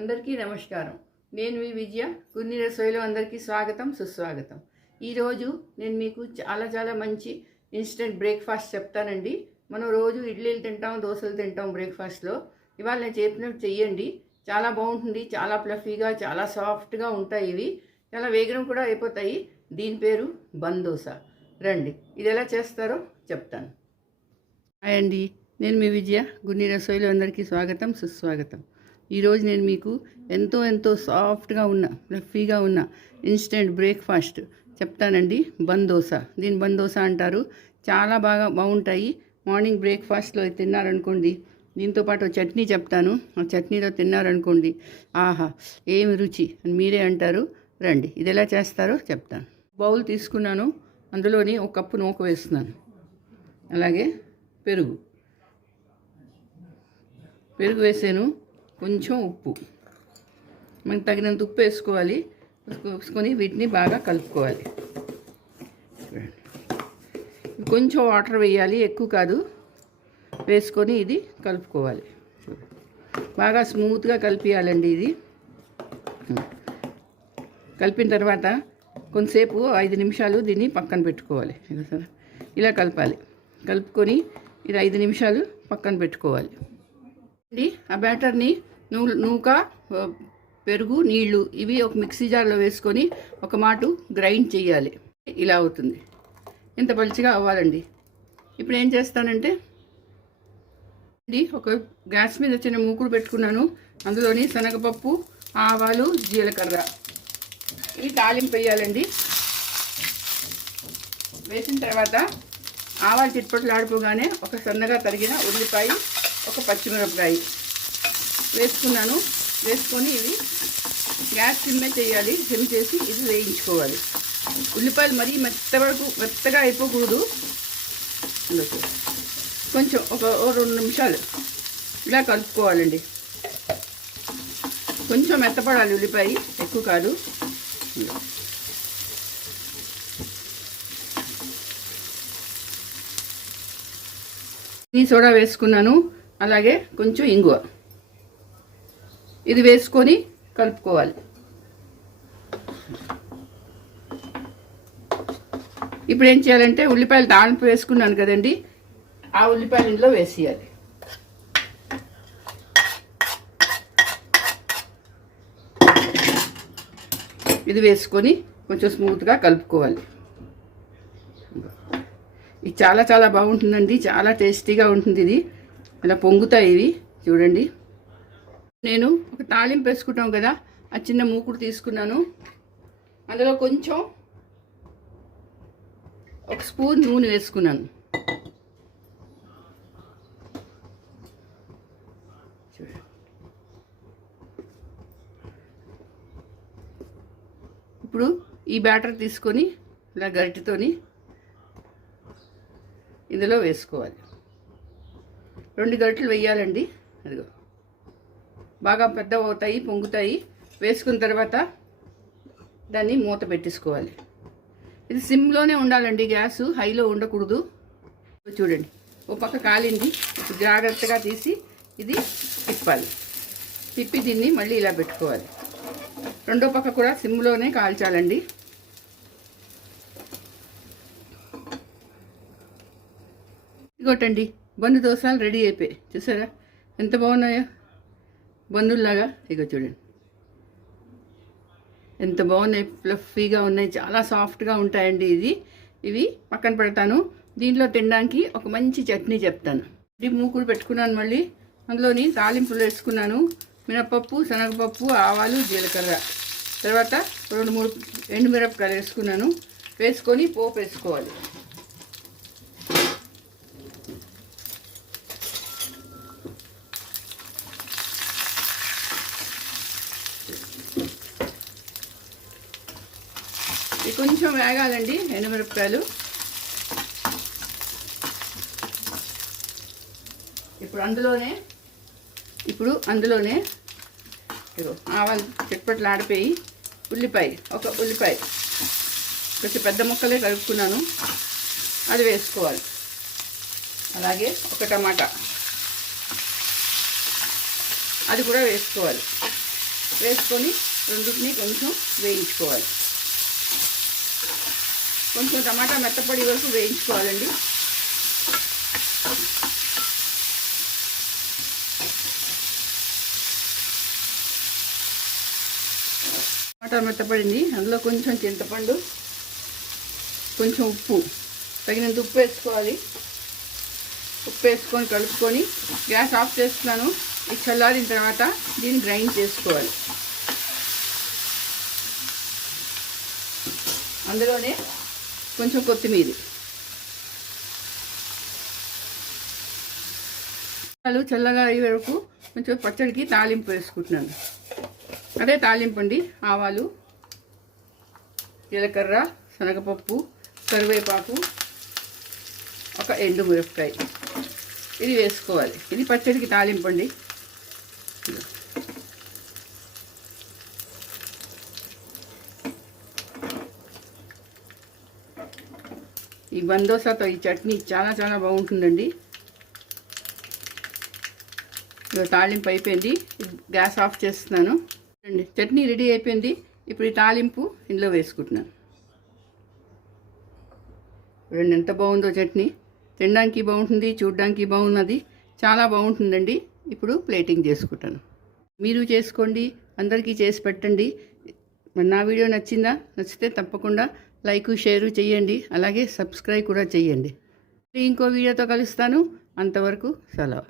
అందరికీ నమస్కారం. నేను మీ విజయ. కొన్ని రసోయిలో అందరికీ స్వాగతం, సుస్వాగతం. ఈరోజు నేను మీకు చాలా మంచి ఇన్స్టెంట్ బ్రేక్ఫాస్ట్ చెప్తానండి. మనం రోజు ఇడ్లీలు తింటాం, దోశలు తింటాం బ్రేక్ఫాస్ట్లో. ఇవాళ నేను చెప్పినట్టు చెయ్యండి. చాలా బాగుంటుంది. చాలా ఫ్లఫీగా, చాలా సాఫ్ట్గా ఉంటాయి. ఇవి చాలా వేగం కూడా అయిపోతాయి. దీని పేరు బన్ దోశ. రండి, ఇది ఎలా చేస్తారో చెప్తాను. హాయ్ అండి, నేను మీ విజయ. గున్ని రసోయిలో అందరికీ స్వాగతం, సుస్వాగతం. ఈరోజు నేను మీకు ఎంతో సాఫ్ట్గా ఉన్న, ఫ్లఫీగా ఉన్న ఇన్స్టెంట్ బ్రేక్ఫాస్ట్ చెప్తానండి. బన్ దోశ. దీని బన్ దోశ అంటారు. చాలా బాగుంటాయి. మార్నింగ్ బ్రేక్ఫాస్ట్లో తిన్నారనుకోండి. దీంతో పాటు చట్నీ చెప్తాను. ఆ చట్నీలో తిన్నారనుకోండి, ఆహా ఏమి రుచి అని మీరే అంటారు. రండి, ఇది ఎలా చేస్తారో చెప్తాను. బౌల్ తీసుకున్నాను. అందులోని ఒక కప్పు నూక వేస్తున్నాను. అలాగే పెరుగు వేసాను. కొంచెం ఉప్పు, మనకు తగినంత ఉప్పు వేసుకొని వీటిని బాగా కలుపుకోవాలి. కొంచెం వాటర్ వేయాలి, ఎక్కువ కాదు. వేసుకొని ఇది కలుపుకోవాలి. బాగా స్మూత్గా కలిపియాలండి. ఇది కలిపిన తర్వాత కొంతసేపు 5 నిమిషాలు దీన్ని పక్కన పెట్టుకోవాలి. ఇలా కలపాలి. కలుపుకొని ఇది 5 నిమిషాలు పక్కన పెట్టుకోవాలి. ఆ బ్యాటర్ని నూక, పెరుగు, నీళ్లు ఇవి ఒక మిక్సీ జార్లో వేసుకొని ఒక మాటు గ్రైండ్ చేయాలి. ఇలా అవుతుంది. ఇంత పలుచగా అవ్వాలండి. ఇప్పుడు ఏం చేస్తానంటే ఒక గ్యాస్ మీద చిన్న మూకుడు పెట్టుకున్నాను. అందులోని శనగపప్పు, ఆవాలు, జీలకర్ర ఇవి తాలింపు వేయాలండి. వేసిన తర్వాత ఆవాలు చిట్పట్లు ఆడిపోగానే ఒక సన్నగా తరిగిన ఉల్లిపాయ, ఒక పచ్చిమిరపకాయ వేసుకున్నాను. వేసుకొని ఇవి గ్యాస్ సిమ్మే చేయాలి. సిమ్ చేసి ఇది వేయించుకోవాలి. ఉల్లిపాయలు మరీ మెత్తగా అయిపోకూడదు. కొంచెం ఒక 2 నిమిషాలు ఇలా కలుపుకోవాలండి. కొంచెం మెత్తపడాలి ఉల్లిపాయ, ఎక్కువ కాదు. ఈ సోడా వేసుకున్నాను. అలాగే కొంచెం ఇంగువ ఇది వేసుకొని కలుపుకోవాలి. ఇప్పుడు ఏం చేయాలంటే ఉల్లిపాయలు తాలింపు వేసుకున్నాను కదండి, ఆ ఉల్లిపాయలు ఇందులో వేసేయాలి. ఇది వేసుకొని కొంచెం స్మూత్గా కలుపుకోవాలి. ఇది చాలా బాగుంటుందండి. చాలా టేస్టీగా ఉంటుంది. ఇది ఇలా పొంగుతాయి ఇవి. చూడండి, నేను ఒక తాలింపు వేసుకుంటాం కదా, ఆ చిన్న మూకుడు తీసుకున్నాను. అందులో కొంచెం 1 స్పూన్ నూనె వేసుకున్నాను. ఇప్పుడు ఈ బ్యాటర్ తీసుకొని ఇలా గరిటెతోని ఇందులో వేసుకోవాలి. 2 గరిటెలు వేయాలండి. అదిగో బాగా పెద్ద అవుతాయి, పొంగుతాయి. వేసుకున్న తర్వాత దాన్ని మూత పెట్టేసుకోవాలి. ఇది సిమ్లోనే ఉండాలండి, గ్యాసు హైలో ఉండకూడదు. చూడండి, ఓ పక్క కాలింది. జాగ్రత్తగా తీసి ఇది తిప్పాలి. తిప్పి దీన్ని మళ్ళీ ఇలా పెట్టుకోవాలి. రెండో పక్క కూడా సిమ్లోనే కాల్చాలండి. ఇగోటండి, బన్ను దోశలు రెడీ అయిపోయాయి. చూసారా ఎంత బాగున్నాయో, బన్నుల్లాగా. ఇగో చూడండి ఎంత బాగున్నాయి, ఫ్లఫీగా ఉన్నాయి, చాలా సాఫ్ట్గా ఉంటాయండి. ఇవి పక్కన పెడతాను. దీంట్లో తినడానికి ఒక మంచి చట్నీ చెప్తాను. ఇది మూకుడు పెట్టుకున్నాను. మళ్ళీ అందులోని తాలింపులు వేసుకున్నాను. మినపప్పు, శనగపప్పు, ఆవాలు, జీలకర్ర, తర్వాత 2-3 ఎండుమిరపకాయలు వేసుకున్నాను. వేసుకొని పోపు వేసుకోవాలి. ఇది కొంచెం వేగాలండి ఎండుమిరపకాయలు. ఇప్పుడు అందులోనే ఆవాలు చిట్పట్లు ఆడిపోయి ఒక ఉల్లిపాయ కొంచెం పెద్ద ముక్కలే కలుపుకున్నాను, అది వేసుకోవాలి. అలాగే ఒక టమాటా, అది కూడా వేసుకోవాలి. వేసుకొని రెండింటిని కొంచెం వేయించుకోవాలి. కొంచెం టమాటా మెత్తపడి వరకు వేయించుకోవాలండి. టమాటా మెత్తపడింది. అందులో కొంచెం చింతపండు, కొంచెం ఉప్పు, తగినంత ఉప్పు వేసుకోవాలి. ఉప్పు వేసుకొని కలుపుకొని గ్యాస్ ఆఫ్ చేస్తున్నాను. ఇది చల్లారిన తర్వాత దీన్ని గ్రైండ్ చేసుకోవాలి. అందులోనే కొంచెం కొత్తిమీర, చల్లగా అయ్యే వరకు కొంచెం పచ్చడికి తాలింపు వేసుకుంటున్నాను. అదే తాలింపు అండి. ఆవాలు, జీలకర్ర, శనగపప్పు, కరివేపాకు, ఒక ఎండుమిరపకాయ, ఇది వేసుకోవాలి. ఇది పచ్చడికి తాలింపు అండి. ఈ బందోసాతో ఈ చట్నీ చాలా చాలా బాగుంటుందండి. తాలింపు అయిపోయింది. గ్యాస్ ఆఫ్ చేస్తున్నాను అండి. చట్నీ రెడీ అయిపోయింది. ఇప్పుడు ఈ తాలింపు ఇందులో వేసుకుంటున్నాను. చూడండి ఎంత బాగుందో చట్నీ. తినడానికి బాగుంటుంది, చూడడానికి బాగున్నది, చాలా బాగుంటుందండి. ఇప్పుడు ప్లేటింగ్ చేసుకుంటాను. మీరు చేసుకోండి, అందరికీ చేసి పెట్టండి. మరి నా వీడియో నచ్చిందా? నచ్చితే తప్పకుండా లైక్ షేరు చేయండి. అలాగే సబ్స్క్రైబ్ కూడా చేయండి. ఇంకో వీడియోతో కలుస్తాను. అంతవరకు సెలవు.